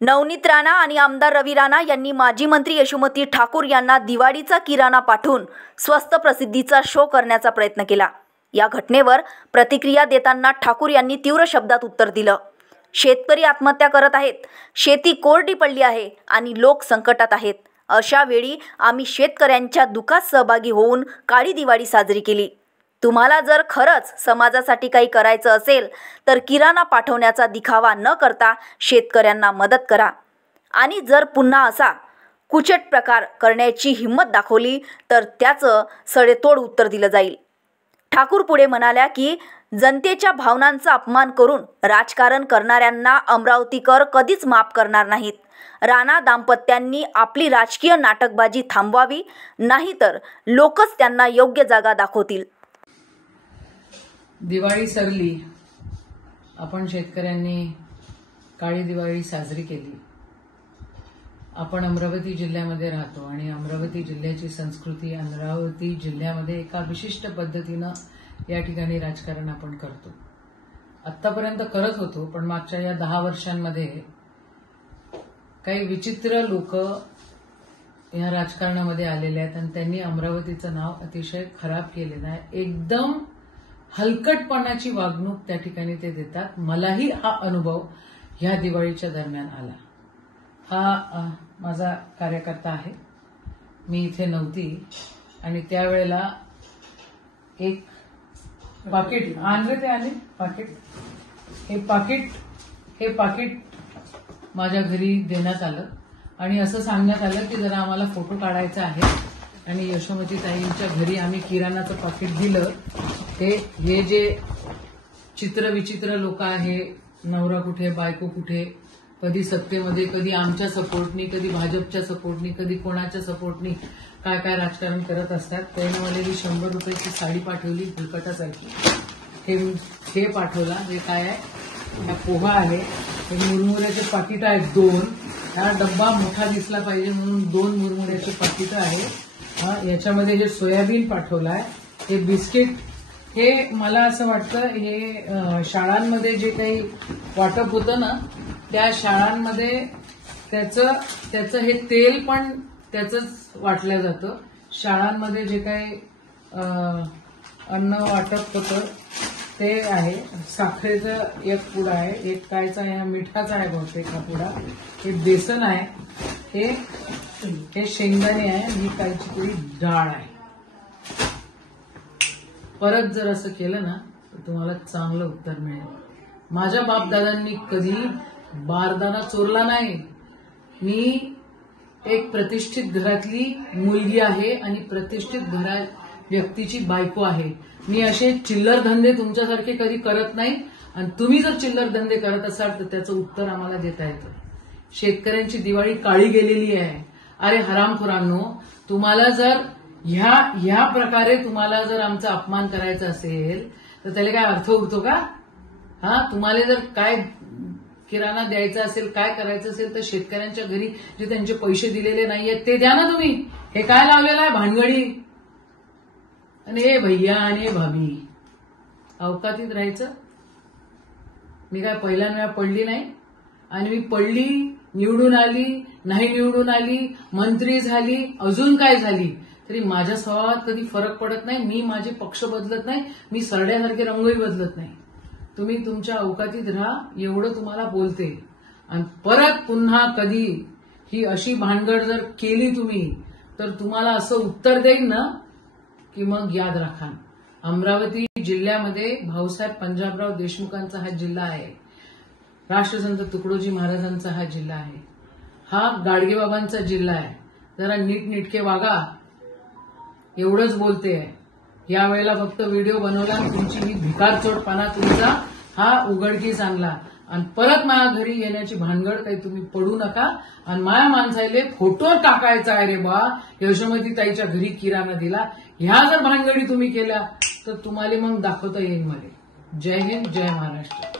नवनीत राणा आणि आमदार रवी राणा यांनी माजी मंत्री यशोमती ठाकूर यांना दिवाळीचा किराणा पाठवून स्वस्त प्रसिद्धीचा शो करण्याचा प्रयत्न केला। या घटनेवर प्रतिक्रिया देताना ठाकूर यांनी तीव्र शब्दात उत्तर दिलं। शेतकरी आत्महत्या करत आहेत, शेती कोरडी पडली आहे आणि लोक संकटात आहेत। अशा वेळी आम्ही शेतकऱ्यांच्या दुःखात सहभागी होऊन काळी दिवाळी साजरी केली। तुम्हाला जर खरंच समाजासाठी काही करायचं असेल तर किराणा पाठवण्याचा दिखावा न करता शेतकऱ्यांना मदत करा आणि जर पुन्हा असा कुचट प्रकार करण्याची हिम्मत दाखवली तर त्याचं सडेतोड उत्तर दिलं जाईल। ठाकूर पुढे म्हणाल्या की जनतेच्या भावनांचा अपमान करून राजकारण करणाऱ्यांना अमरावतीकर कधीच माफ करणार नाहीत। राणा दाम्पत्यांनी आपली राजकीय नाटकबाजी थांबवावी, नाहीतर लोकच त्यांना योग्य जागा दाखवतील। दिवाळी सरली, आपण शेतकऱ्यांनी काळी दिवाळी साजरी केली। आपण अमरावती जिल्ह्यामध्ये राहतो आणि अमरावती जिल्ह्याची संस्कृती, अमरावती जिल्ह्यामध्ये एका विशिष्ट पद्धतीनं या ठिकाणी राजकारण आपण करतो। आतापर्यंत करत होतो, पण मागच्या या 10 वर्षांमध्ये काही विचित्र लोक या राजकारणामध्ये आलेले आहेत आणि त्यांनी अमरावतीचं नाव अतिशय खराब केलेलं आहे। एकदम हलकटपणाची वागणूक त्या ठिकाणी ते देतात। मलाही हा अनुभव ह्या दिवाळीच्या दरम्यान आला। हा माझा कार्यकर्ता आहे, मी इथे नव्हती आणि त्यावेळेला एक पाकिट हे पाकिट माझ्या घरी देण्यात आलं आणि असं सांगण्यात आलं की जरा आम्हाला फोटो काढायचा आहे आणि यशोमती ताईंच्या घरी आम्ही किराणाचं पाकिट दिलं। हे जे चित्रविचित्र लोक आहे, नवरा कुठे बायको कुठे, कधी सत्तेमध्ये, कधी आमच्या सपोर्टनी, कधी भाजपच्या सपोर्टनी, कधी कोणाच्या सपोर्टनी काय काय राजकारण करत असतात। त्यानं मला 100 रुपयाची साडी पाठवली फुलकटासारखी। हे पाठवला, हे काय आहे, हा पोहा आहे, हे मुरमुऱ्याचे पाकिट आहेत 2। हा डब्बा मोठा दिसला पाहिजे म्हणून 2 मुरमुऱ्याचे पाकिट आहे। याच्यामध्ये हे सोयाबीन पाठवलाय, हे बिस्किट। हे मला असं वाटतं हे शाळांमध्ये जे काही वाटप होतं ना, त्या शाळांमध्ये त्याचं हे तेल पण त्याचंच वाटलं जातं। शाळांमध्ये जे काही अन्न वाटप होतं ते आहे। साखरेचं एक पुडा आहे, एक कायचा आहे, मिठाचा आहे बहुतेक हा पुडा। हे बेसन आहे, हे शेंगदाणे आहे, ही कायची तरी डाळ आहे। परत जर असं केलं ना तर तुम्हाला चांगलं उत्तर मिळेल। माझ्या बापदादांनी कधी बारदाना चोरला नाही। मी एक प्रतिष्ठित घरातली मुलगी आहे आणि प्रतिष्ठित व्यक्तीची बायको आहे। मी असे चिल्लर धंदे तुमच्यासारखे कधी करत नाही आणि तुम्ही जर चिल्लर धंदे करत असाल तर त्याचं उत्तर आम्हाला देता येतं। शेतकऱ्यांची दिवाळी काळी गेलेली आहे। अरे हरामखोरांनो, तुम्हाला जर ह्या प्रकारे तुम्हाला जर आमचा अपमान करायचा असेल तर त्याला काय अर्थ उरतो का? तुम्हाला जर काय किराणा द्यायचा असेल, काय करायचं असेल तर शेतकऱ्यांच्या घरी जे त्यांचे पैसे दिलेले नाहीयेत ते द्या ना तुम्ही। हे काय लावलेलं आहे भानगडी? आणि हे भैया आणि हे भाभी, अवकातीत राहायचं। मी काय पहिल्यांदा पडली नाही आणि मी पडली, निवडून आली, नाही निवडून आली, मंत्री झाली, अजून काय झाली तरी माझ्या स्वभावात कधी फरक पडत नाही। मी माझे पक्ष बदलत नाही, मी सरड्यासारखे रंगही बदलत नाही। तुम्ही तुमच्या अवकातीत राहा एवढं तुम्हाला बोलते। आणि परत पुन्हा कधी ही अशी भानगड जर केली तुम्ही तर तुम्हाला असं उत्तर देईन ना की मग याद राखा। अमरावती जिल्ह्यामध्ये भाऊसाहेब पंजाबराव देशमुखांचा हा जिल्हा आहे, राष्ट्रसंत तुकडोजी महाराजांचा हा जिल्हा आहे, हा गाडगेबाबांचा जिल्हा आहे। जरा नीटनेटके वागा एवढंच बोलते आहे। यावेळेला फक्त व्हिडिओ बनवला, तुमची ही भिकारचोटपणा तुमचा हा उघडकीस आणला आणि परत माझ्या घरी येण्याची भानगड काही तुम्ही पडू नका। आणि माया माणसाले फोटो टाकायचा आहे रे बा, यशोमती ताईच्या घरी किराणा दिला, ह्या जर भानगडी तुम्ही केल्या तर तुम्हाला मग दाखवता येईल मला। जय हिंद, जय महाराष्ट्र।